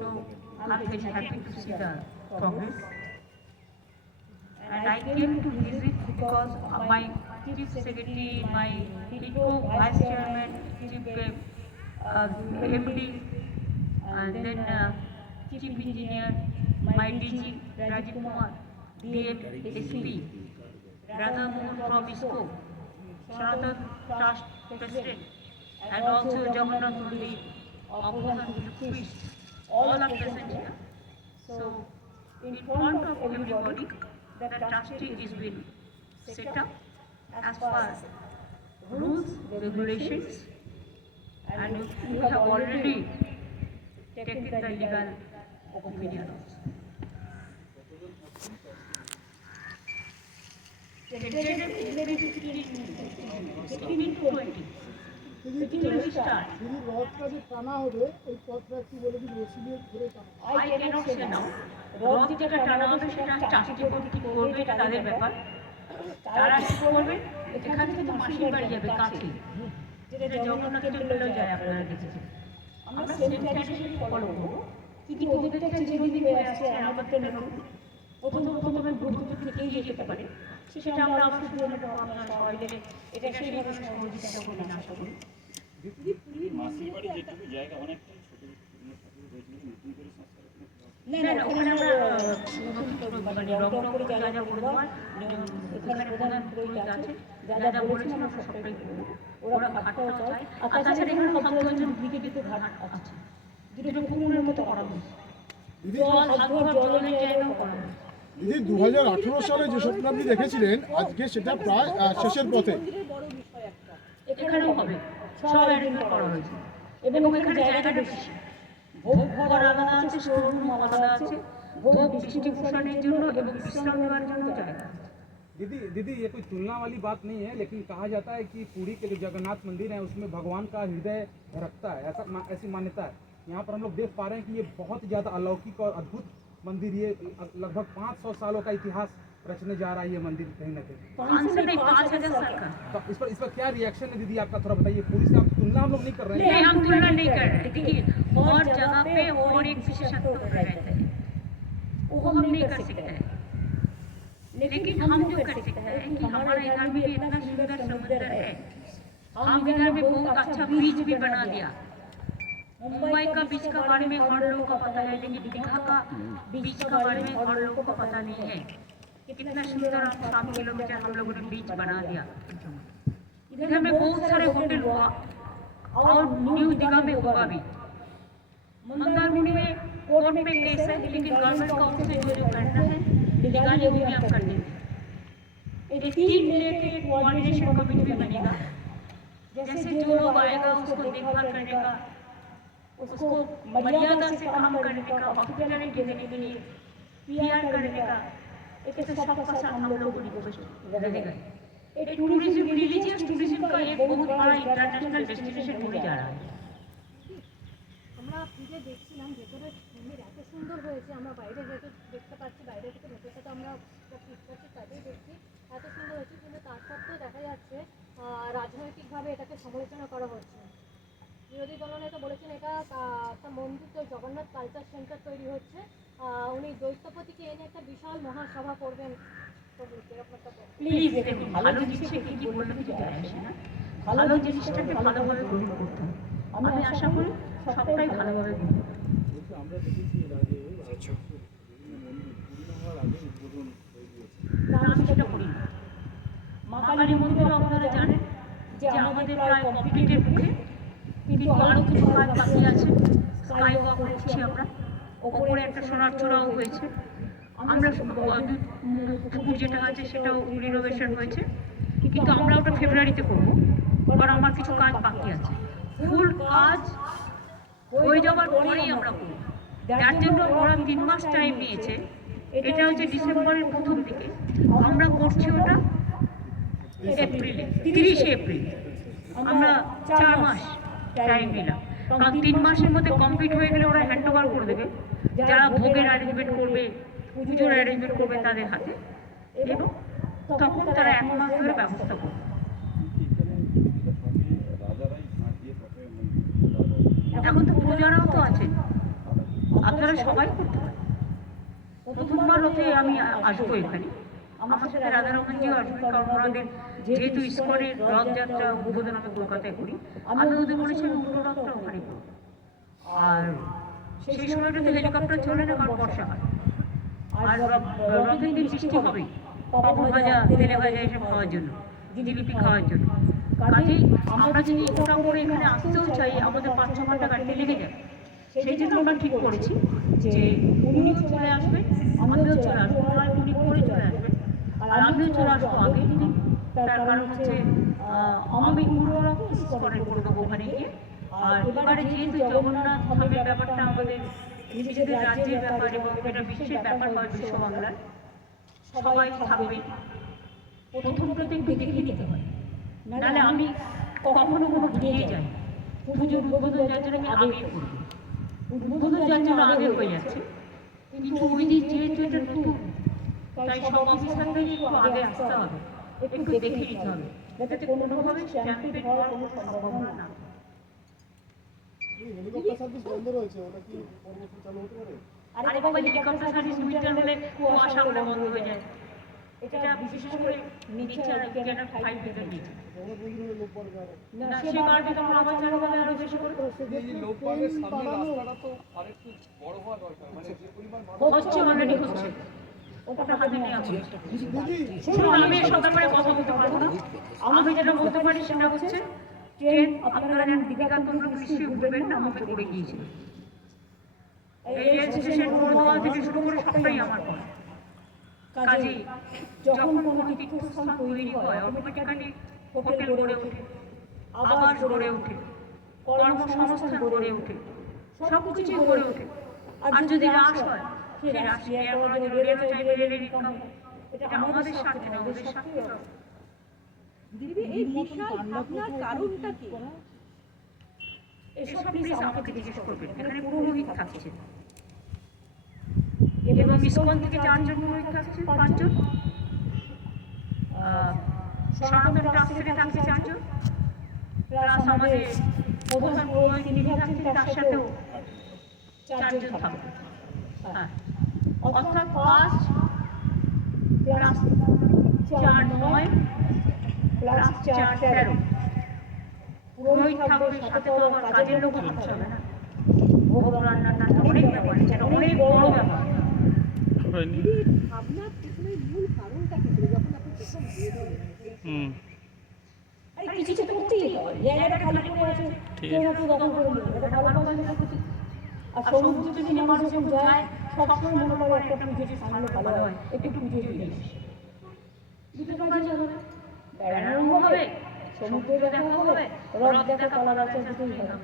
So I'm very happy to see the progress. And I came to visit because my chief secretary, my HITCO vice chairman, chief MD, and then chief engineer, my DG Rajiv Kumar, DM SP, Radha Mohan from ISCO, Sanatan Trust President, and also Jagannath Mandir, Abhodan Priest, all are present here. So, in front of everybody, the trustee is being set up as per rules, regulations, and we have already taken the legal opinion also. Tentative 16 to 20. I cannot say now. রথ যেটা টানা হবে সেটা চাষটি করবে, এটা তাদের ব্যাপার। তারা কি করবে, এখান থেকে তো মাসির বাড়ি যাবে কাছে, যেটা জগন্নাথ টেম্পলেও যায়, আপনারা দেখেছেন। আমরা সেম ট্র্যাডিশন ফলো করবো, কিন্তু ওদেরটা চিরদিন হয়ে আসছে আমাদের নেব। প্রথমে ভূতপুর থেকেই যেতে পারে, সেটা আমরা আবার শুধু আমরা সবাই মিলে এটা সেইভাবে সহযোগিতা করে আশা করি। মাসির বাড়ি যেটুকু জায়গা অনেকটাই ছোট, না ওখানে আমরা মানে রং করে যা যা করে দেওয়ার এখানে প্রধান পুরোহিত আছে, যা যা বলেছেন আমরা সবটাই করবো। ওরা ঘাটটাও চায়, আর তাছাড়া এখানে সব দিকে দিকে ঘাট আছে, দুটো পুকুরের মতো করা হয়েছে, জল হাত ধোয়ার জলের জায়গাও করা হয়েছে। দিদি 2018 সালে যে স্বপ্ন আপনি দেখেছিলেন আজকে সেটা প্রায় শেষের পথে। এখানেও হবে, সব অ্যারেঞ্জমেন্ট করা হয়েছে এবং এখানে জায়গাটা বেশি, ভোগ ঘর আলাদা আছে, স্টোররুম আলাদা আছে, ভোগ ডিস্ট্রিবিউশনের জন্য এবং বিশ্রাম নেওয়ার জন্য জায়গা। दीदी ये कोई तुलना वाली बात नहीं है, लेकिन कहा जाता है कि पुरी के जो जगन्नाथ मंदिर है उसमें भगवान का हृदय रखता है, ऐसी मान्यता है। यहाँ पर हम लोग देख पा रहे हैं कि ये बहुत ज़्यादा अलौकिक और अद्भुत मंदिर, ये लगभग 500 सालों का इतिहास रचने जा रहा है ये मंदिर कहीं ना कहीं। 5,000 साल का। तो इस पर क्या रिएक्शन है दीदी आपका, थोड़ा बताइए। पुरी से आप तुलना हम लोग नहीं कर रहे हैं। नहीं, हम तुलना नहीं कर रहे। देखिए हर जगह पे और एक विशेषत्व रहता है, वो हम नहीं कर सकते हैं, लेकिन हम जो कर सकते हैं कि हमारे इधर में भी इतना सुंदर समुद्र है, हम इधर में बहुत अच्छा बीच भी बना दिया। मुंबई का बीच का बारे में हर लोगों को पता है, लेकिन दीघा का बीच का बारे में हर लोगों को पता नहीं है। कितना सुंदर 7 किलोमीटर हम लोगों ने बीच बना दिया। इधर में बहुत सारे होटल हुआ और न्यू दीघा में होगा भी। मंदारमुनि में कोर्ट में केस है, लेकिन गवर्नमेंट का ऑफिस जो करना है दीघा में भी आप कर देंगे। एक टीम लेके कोऑर्डिनेशन कमेटी भी बनेगा, जैसे जो लोग आएगा उसको देखभाल करने का, उसको मर्यादा से काम करने का, हॉस्पिटलिटी देने के लिए पीआर करने का, एक सबका साथ हम लोगों को रिक्वेस्ट रहेगा। एक टूरिज्म, रिलीजियस टूरिज्म का एक बहुत बड़ा इंटरनेशनल डेस्टिनेशन होने जा रहा है। আমরা ভিডিও দেখছিলাম, ভেতরে মন্দির এত সুন্দর হয়েছে, আমরা বাইরে যেতে দেখতে পাচ্ছি, বাইরে থেকে ভেতরটা তো আমরা ফ্লিপকার্টে তাতেই দেখছি এত সুন্দর হয়েছে, কিন্তু তার সত্ত্বেও দেখা যাচ্ছে রাজনৈতিকভাবে এটাকে সমালোচনা করা হচ্ছে। বিরোধী দলনেতা বলেছেন এটা একটা মন্দির, তো জগন্নাথ কালচার সেন্টার তৈরি হচ্ছে, উনি দৈত্যপতিকে এনে একটা বিশাল মহাসভা করবেন। প্লিজ দেখুন, ভালো জিনিসে কি বললে কিছু যায় আসে না, ভালো জিনিসটাকে ভালোভাবে গ্রহণ করতে হবে। আমি আশা করি সবটাই ভালোভাবে গ্রহণ করতে হবে। আমরা দেখেছি এর আগে আমি সেটা করি না। মা কালী মন্দিরও আপনারা জানেন যে আমাদের প্রায় কমপ্লিটের মুখে, কিন্তু আরও কিছু কাজ বাকি আছে। স্কাই ওয়াক করছি আমরা, ওপরে একটা সোনার চূড়াও হয়েছে, আমরা পুকুর যেটা আছে সেটাও রিনোভেশন হয়েছে, কিন্তু আমরা ওটা ফেব্রুয়ারিতে করবো, কারণ আমার কিছু কাজ বাকি আছে। ফুল কাজ হয়ে যাওয়ার পরেই আমরা করব, যার জন্য ওরা 3 মাস টাইম নিয়েছে। এটা হচ্ছে ডিসেম্বরের প্রথম দিকে, আমরা করছি ওটা এপ্রিলে, 30 এপ্রিল। আমরা 4 মাস টাইম নিলাম, কারণ 3 মাসের মধ্যে কমপ্লিট হয়ে গেলে ওরা হ্যান্ড ওভার করে দেবে, যারা ভোগের অ্যারেঞ্জমেন্ট করবে, পুজোর অ্যারেঞ্জমেন্ট করবে তাদের হাতে, এবং তখন তারা 1 মাস ধরে ব্যবস্থা করবে। এখন তো পূজারাও তো আছেন, আপনারা সবাই করতে পারেন। প্রথমবার রথে আমি আসবো এখানে, আমার সাথে রাধারমনজিও আসবেন, কারণ ওনাদের যেহেতু ইসকনের রথযাত্রা উদ্বোধন আমি কলকাতায় করি, আমি ওদের বলেছি আমি উল্টো রথটা ওখানে করবো। আর সেই সময়টাতে হেলিকপ্টার চলে না, কারণ বর্ষা হয়। আর রথের দিন বৃষ্টি হবেই, পাপড় ভাজা, তেলে ভাজা এসব খাওয়ার জন্য, জিলিপি খাওয়ার জন্য। কাজেই আমরা যদি ওটা করে এখানে আসতেও চাই, আমাদের 5-6 ঘন্টা গাড়িতে লেগে যায়। সেই জন্য আমরা ঠিক করেছি যে উনিও চলে আসবেন, আমিও চলে আসবো, ওনারা উনি করে চলে আসবেন, আর আমিও চলে আসবো আগের দিন। তার কারণ হচ্ছে আমি পুরোটা ইসকনের করে দেবো ওখানে গিয়ে। আর এবারে যেহেতু জগন্নাথ ধামের ব্যাপারটা আমাদের নিজেদের রাজ্যের ব্যাপার এবং এটা বিশ্বের ব্যাপার হয়, বিশ্ব বাংলার সবাই থাকবে, প্রথমটাতে একটু দেখিয়ে দিতে হয়। নাহলে আমি কখনো কোনো গিয়ে যাই, পুজোর উদ্বোধন যার জন্য আমি আগে করি, উদ্বোধন যার জন্য আগে হয়ে যাচ্ছে, কিন্তু ওই দিন যেহেতু এটা নতুন, তাই সব অফিসারদের একটু আগে আসতে হবে, একটু দেখে নিতে হবে, যাতে কোনোভাবে স্ট্যাম্পেড হওয়ার কোনো সম্ভাবনা না থাকে। হেলিকপ্টার সার্ভিস বন্ধ রয়েছে, ওটা কি পরবর্তী চালু হতে পারে? আরে বাবা, হেলিকপ্টার সার্ভিস উইন্টার হলে কুয়াশা হলে বন্ধ হয়ে যায়। এটা বিশেষ করে নিচে আর ক্যানাল 5 মিটার নিচে জনবন্ধুর লোক পড়ে যাবে। না, সে কারণে যখন আবার চালু হবে আরো বেশি করে হচ্ছে, অলরেডি হচ্ছে, ওটা হাতে নেওয়া হচ্ছে। শুনুন, আমি এসব ব্যাপারে কথা বলতে পারবো না। আমি যেটা বলতে পারি সেটা হচ্ছে ট্রেন আপনারা জানেন দীঘা তোমরা নিশ্চয়ই উঠবেন না, আমাকে করে গিয়েছিল। এই রেল স্টেশন বর্ধমান থেকে শুরু করে সবটাই আমার করা। কাজেই যখন কোনো তীর্থস্থান তৈরি হয়, অটোমেটিক্যালি হোটেল গড়ে ওঠে, আবাস গড়ে ওঠে, কর্মসংস্থান গড়ে ওঠে, সব কিছুই গড়ে ওঠে। আর যদি রাস হয়, সেই রাস শেয়ার করার জন্য রেলও চাইবে, রেলের ইনকাম হয়। এটা আমাদের স্বার্থে না, ওদের স্বার্থে। দিদি এই বিশাল ভাবনার কারণটা কি? এসব প্লিজ আমাকে জিজ্ঞেস করবেন। এখানে পুরোহিত থাকছে এবং ইসকন থেকে 4 জন পুরোহিত থাকছে, 5 জন, সনাতন ট্রাস্ট থেকে থাকছে 4 জন, প্লাস আমাদের প্রধান পুরোহিত তিনি থাকছেন, তার সাথেও 4 জন থাকবে। হ্যাঁ, অর্থাৎ 5 প্লাস 4 9 প্লাস 4 13 পুরোহিত থাকবে। সাথে তো আমার কাজের লোক থাকতে হবে না, ভোগ রান্না টান্না অনেক ব্যাপার, এটা অনেক বড় ব্যাপার। দিদি ভাবনার পিছনে মূল কারণটা কি ছিল যখন আপনি প্রথম বিয়ে হলেন? আরে কিছু তো করতেই হবে, জায়গাটা খালি পড়ে আছে, কেউ না কেউ দখল করে নেবে, এটা ভালো কাজ না কিছু। আর সমুদ্র যদি মানুষ যখন যায়, সবসময় মনে করে একটা পুজো সামনে ভালো হয়, একটু পুজো দিয়ে দুটো কাজে যাবে, বেড়ানো হবে, সমুদ্র দেখা হবে, রথ দেখা, কলা গাছের দুটোই হবে।